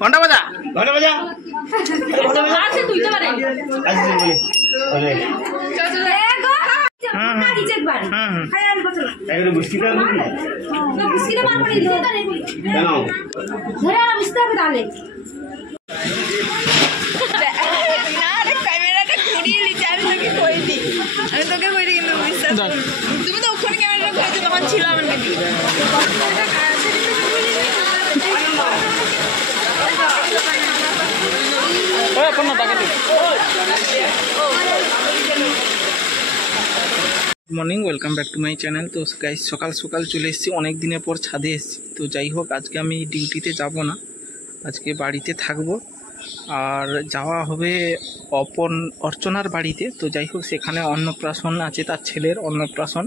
ঘন্টা বাজা ঘন্টা বাজা আছে তুইতে পারে ক্যামেরাটা ঘুরিয়ে নিচ্ছে আমি তোকে কইনি কিন্তু বিশ্বাস তুমি তো ওখানে ক্যামেরাটা ঘুরেছো তখন ছিল আমার কাছে morning welcome back to my channel. তো গাইস সকাল সকাল চলে এসেছি, অনেক দিনের পর ছাদে এসেছি। তো যাই হোক আজকে আমি ডিউটিতে যাব না, আজকে বাড়িতে থাকব আর যাওয়া হবে অর্চনার বাড়িতে। তো যাই হোক সেখানে অন্নপ্রাশন আছে, তার ছেলের অন্নপ্রাশন,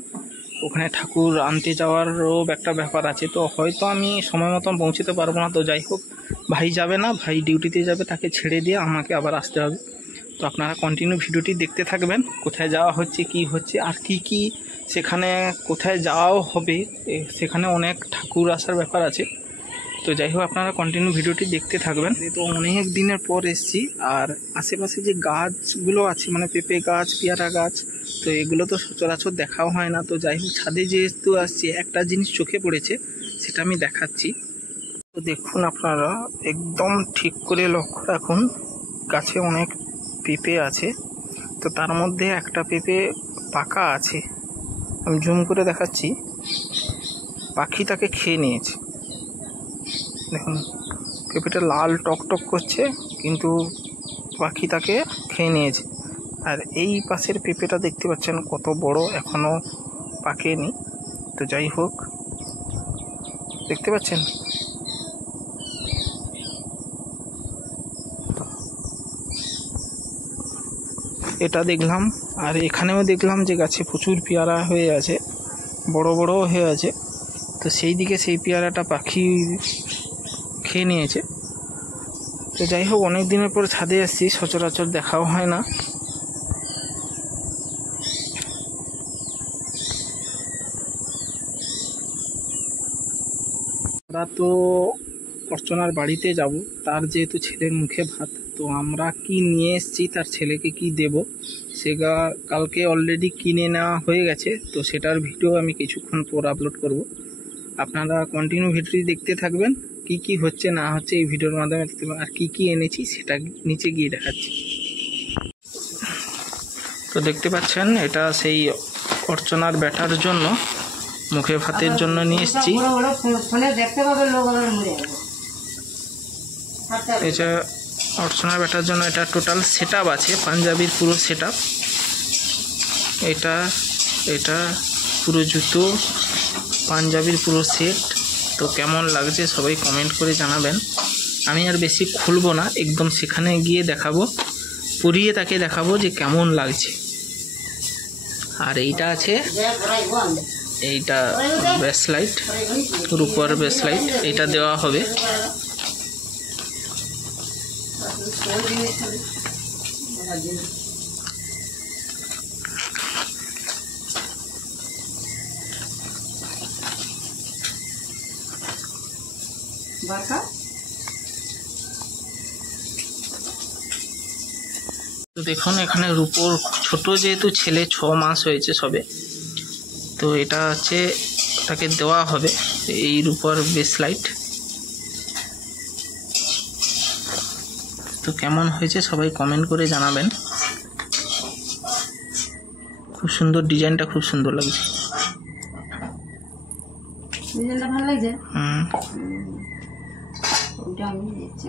ওখানে ঠাকুর আনতে যাওয়ারও একটা ব্যাপার আছে। তো হয়তো আমি সময় মতন পৌঁছতে পারবো না। তো যাই হোক ভাই যাবে না, ভাই ডিউটিতে যাবে, তাকে ছেড়ে দিয়ে আমাকে আবার আসতে হবে। তো আপনারা কন্টিনিউ ভিডিওটি দেখতে থাকবেন, কোথায় যাওয়া হচ্ছে, কি হচ্ছে আর কি কি সেখানে কোথায় যাওয়াও হবে, সেখানে অনেক ঠাকুর আসার ব্যাপার আছে। তো যাই হোক আপনারা কন্টিনিউ ভিডিওটি দেখতে থাকবেন। তো অনেক দিনের পর এসেছি আর আশেপাশে যে গাছগুলো আছে মানে পেঁপে গাছ, পেয়ারা গাছ, তো এগুলো তো সচরাচর দেখাও হয় না। তো যাই হোক ছাদে যেহেতু আসছি একটা জিনিস চোখে পড়েছে, সেটা আমি দেখাচ্ছি। তো দেখুন আপনারা একদম ঠিক করে লক্ষ্য রাখুন, গাছে অনেক পেঁপে আছে, তো তার মধ্যে একটা পেঁপে পাকা আছে, আমি জুম করে দেখাচ্ছি, পাখি তাকে খেয়ে নিয়েছে। দেখুন পেঁপেটা লাল টকটক করছে কিন্তু পাখি তাকে খেয়ে নিয়েছে। আর এই পাশের পেঁপেটা দেখতে পাচ্ছেন কত বড়, এখনো পাকেনি। তো যাই হোক দেখতে পাচ্ছেন, এটা দেখলাম। আর এখানেও দেখলাম যে গাছে প্রচুর পেয়ারা হয়ে আছে, বড় বড় হয়ে আছে। তো সেই দিকে সেই পেয়ারাটা পাখি খেয়ে নিয়েছে। তো যাই হোক অনেক দিনের পর ছাদে আসছি, সচরাচর দেখাও হয় না। আমরা তো অর্চনার বাড়িতে যাব, তার যেহেতু ছেলের মুখে ভাত, তো আমরা কি নিয়ে এসেছি, তার ছেলেকে কি দেব, সেটা কালকে অলরেডি কিনে নেওয়া হয়ে গেছে। তো সেটার ভিডিও আমি কিছুক্ষণ পর আপলোড করব, আপনারা কন্টিনিউ ভিডিওটি দেখতে থাকবেন। কি কি হচ্ছে না হচ্ছে এই ভিডিওর মাধ্যমে দেখতে পাবেন, আর কি কি এনেছি সেটা নিচে গিয়ে দেখাচ্ছি। তো দেখতে পাচ্ছেন এটা সেই অর্চনার ব্যাটার জন্য, মুখে ভাতের জন্য নিয়ে এসেছি। এটা অর্চনার ব্যাটার জন্য, এটা টোটাল সেট আপ আছে, পাঞ্জাবির পুরো সেট আপ, এটা পুরো জুতো, পাঞ্জাবির পুরো সেট। তো কেমন লাগছে সবাই কমেন্ট করে জানাবেন। আমি আর বেশি খুলবো না, একদম সেখানে গিয়ে দেখাবো, পরিয়ে তাকে দেখাবো যে কেমন লাগছে। আর এইটা আছে, এইটা ব্রেসলাইট, রূপোর ব্রেসলাইট, এইটা দেওয়া হবে। তো দেখুন এখানে রূপোর ছোট, যেহেতু ছেলে 6 মাস হয়েছে সবে, তো এটা হচ্ছে তাকে দেওয়া হবে এই রূপোর ব্রেসলাইট। তো কেমন হয়েছে সবাই কমেন্ট করে জানাবেন। খুব সুন্দর ডিজাইনটা, খুব সুন্দর লাগছে, ডিজাইনটা ভালো লাগছে। ওটা আমি দিচ্ছি।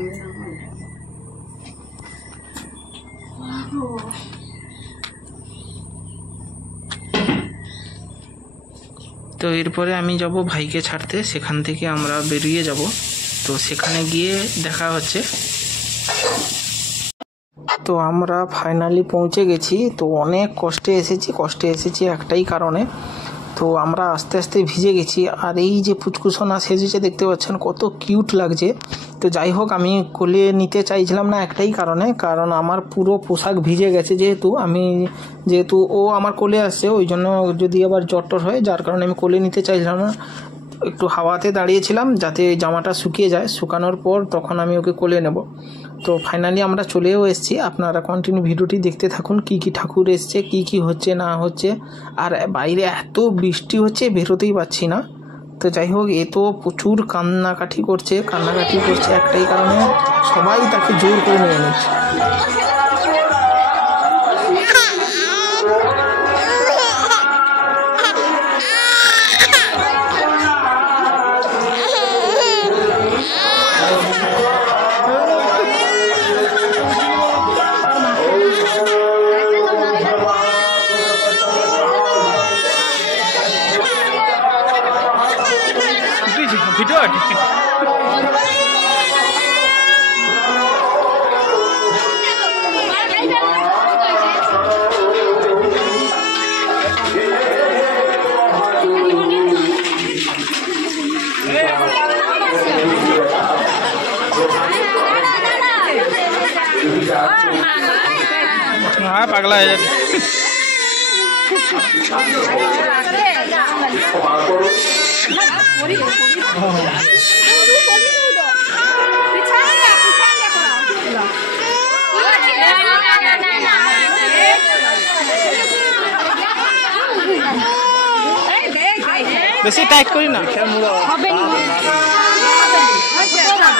তো এরপরে আমি যাব ভাইকে ছাড়তে, সেখান থেকে আমরা বেরিয়ে যাব। তো সেখানে গিয়ে দেখা হচ্ছে। তো আমরা ফাইনালি পৌঁছে গেছি। তো অনেক কষ্টে এসেছি একটাই কারণে, তো আমরা আস্তে আস্তে ভিজে গেছি। আর এই যে পুচকুসোনা সেজেছে দেখতে পাচ্ছেন, কত কিউট লাগছে। তো যাই হোক আমি কোলে নিতে চাইছিলাম না একটাই কারণে, কারণ আমার পুরো পোশাক ভিজে গেছে, যেহেতু ও আমার কোলে আসছে, ওই জন্য যদি আবার জ্বর টর হয়, যার কারণে আমি কোলে নিতে চাইছিলাম না। একটু হাওয়াতে দাঁড়িয়েছিলাম যাতে জামাটা শুকিয়ে যায়, শুকানোর পর তখন আমি ওকে কোলে নেব। তো ফাইনালি আমরা চলেও এসেছি। আপনারা কন্টিনিউ ভিডিওটি দেখতে থাকুন, কি কি ঠাকুর এসছে, কি কি হচ্ছে না হচ্ছে। আর বাইরে এত বৃষ্টি হচ্ছে, বেরোতেই পারছি না। তো যাই হোক, এ তো প্রচুর কান্নাকাটি করছে একটাই কারণে, সবাই তাকে জোর করে নিয়ে নিচ্ছে। हाँ पगला है বেশি টাইট করি না হবে না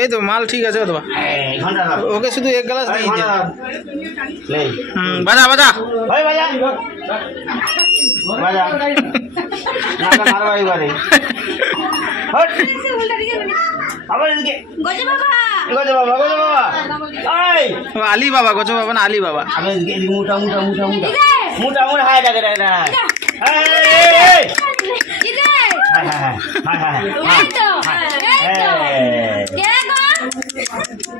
এই তো মাল ঠিক আছে অথবা ওকে শুধু এক গ্লাস দিয়ে দে বাজা বাজা ভাই বাজা বাজা না মারো এবারে হট আবার এদিকে গজে বাবা গজে বাবা গজে বাবা এই আলী বাবা গজে বাবা না আলী বাবা আমি এদিকে মোটা মোটা মোটা মোটা মোটা মোটা হাই লাগে না এই ইদে হাই হাই হাই হাই এই তো কে গো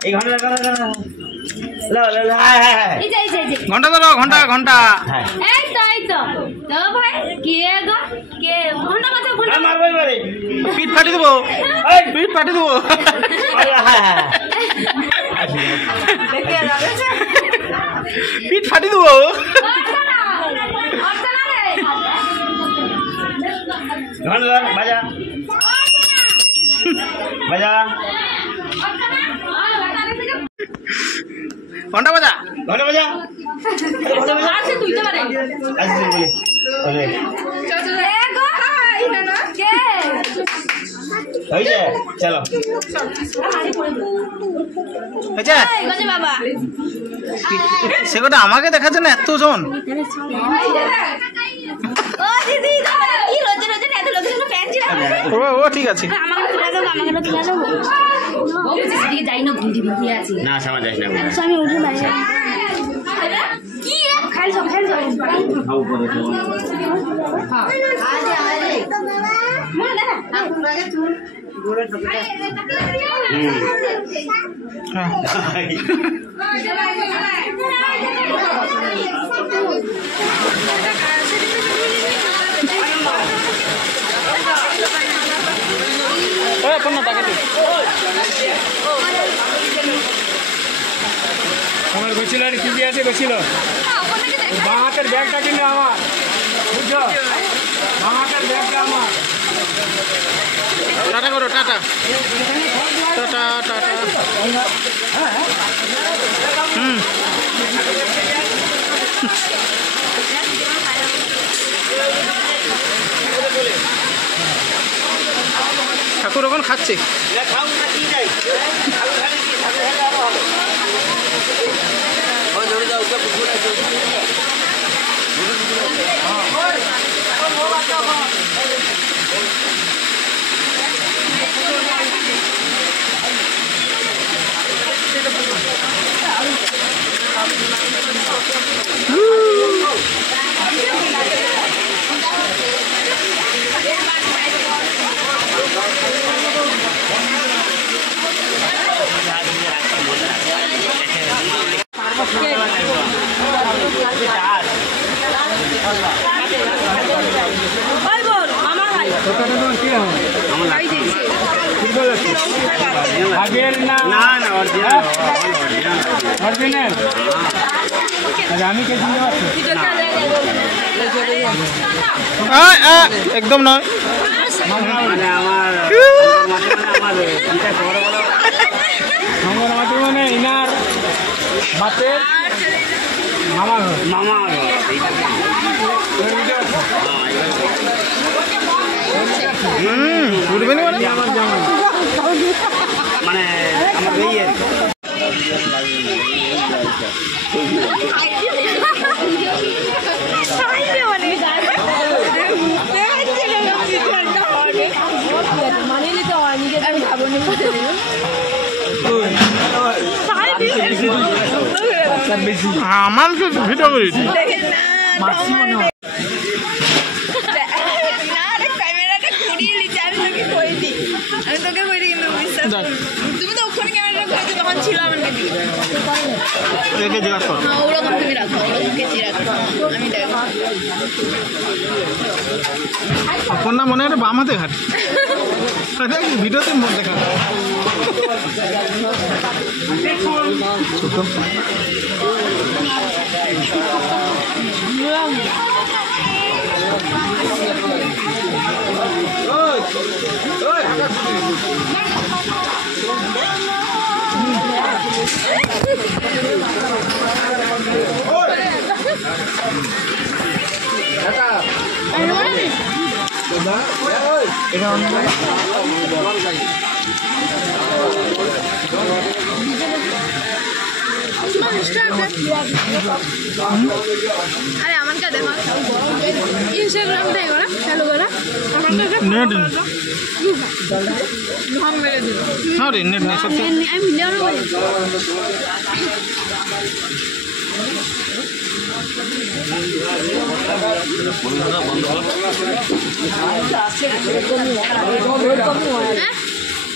এই ঘরে লাগা ঘন্টা ধরো, ঘন্টা ঘন্টা। পিঠ ফাটি দেবো, পিঠ ফাটি দেবো। পিঠ ফাটি দেবো। বাজা বাজা ঘন্টা বাজা, ঘন্টা বাজা হয়েছে চলো বাবা সেটা আমাকে দেখাচ্ছে না এতজন। ও দিদি কি লজ্জা লজ্জা এত লজ্জা প্যান্ট ছিল ও ঠিক আছে। আমাকে তুলে দাও, আমাকে তুলে দাও। ও বুঝি দিকে যাই না, ঘুমটি ঘুমটি আছে না সামা যাস না আমি উঠে বাইরে কি খাই যাও খাই যাও। খাও করে হ্যাঁ আরে আরে মনে না আপন লাগে তুই গোড়ে ঠকে আমার গেছিল আর কি আছে গেছিল বাঁ হাতের ব্যাগটা কিন্তু আমার, বুঝছো, বাঁ হাতের ব্যাগটা আমার। টাটা করো, টাটা টাটা টাটা। ঠাকুর ওখানে খাচ্ছে। আগের না না না অরিজিনাল অরিজিনাল আমি কে চিনতে পারছি একদম নয়। মানে আমার আমার বড় বড় মঙ্গলমাটি মানে ইনার বাতের মামা ঘর মামা ঘুরবেন মানে আমার যেমন মানে আমার এই আর আমার ভিডিও করি ক্যামেরাটা ঘুরিয়ে নিচ্ছে, আমি তোকে কই দিই, আমি তোকে কই দিই কিন্তু বিশ্বাস করুন। তুমি তো ওখানে ক্যামেরাটা ঘুরেছো তখন ছিল আমার কাছে। জিজ্ঞাসা করো। হ্যাঁ ওরকম তুমি রাখো, ওরকম কেচি রাখো, আমি দেখো। আপনার না মনে হয় বাম হাতে ঘাট ভিডিওতে মুখ দেখা আরে আমাকে দেখো ইনস্টাগ্রামটা এগোরা চালু করা নেট ঢং মেরে দিল। না রে নেট নেই সত্যি আমি ভিডিও করি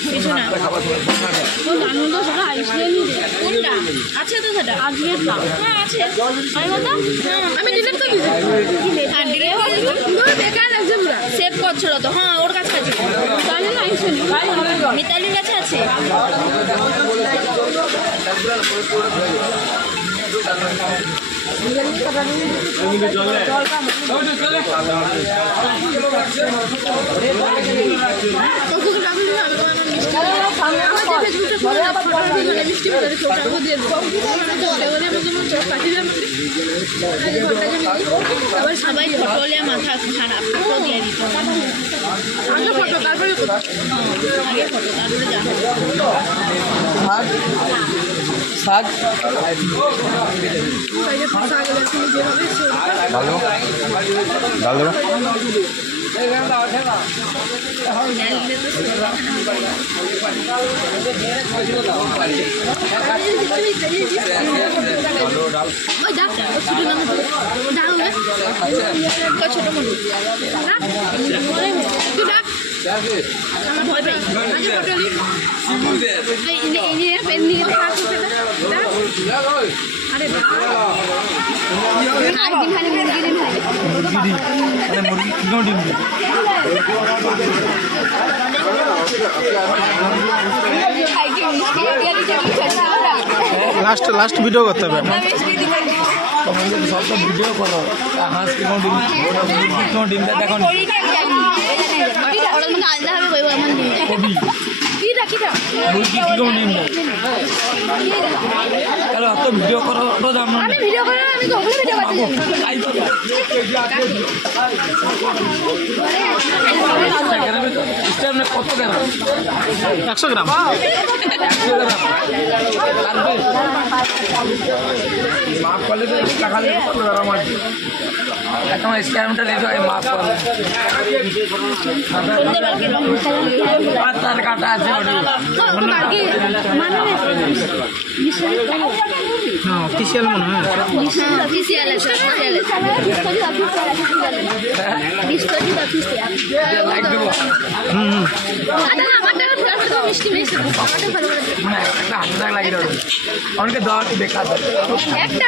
কিছু না কোনটা আছে তো সেটা হ্যাঁ আছে আমি ডিলিট করে দিয়েছি হ্যাঁ ডিলিট করে দিয়েছি বেকার লাগছে পুরো সেভ করছিল তো হ্যাঁ ওর কাছে আছে মিতালির কাছে আছে সবাই ফটো মাথা খারাপ ফটো দিয়ে দিত আগে ফটো তারপরে আগে ফটো তারপরে যাবো শাক ডাল দেবো ছোট মোটো ভয় লাস্ট ভিডিও করতে হবে সব তো ভিডিও করো হাঁস কি কোন ডিম দেখো মুরগি কি কোন ডিম তাহলে অত ভিডিও করো তো জানো আমি ভিডিও করে আমি তো ওগুলো ভিডিও করতে জানি কত গ্রাম 100 গ্রাম মাফ করলে তো টাকা লেগে কত গ্রাম আছে এখন স্ক্যামটা লেগে মাফ করলে আর তার কাটা আছে অফিসিয়াল মনে হয় লাইক দেবো একটা হাতে লাগিয়ে দেবো অনেকে দেওয়া বেকার একটা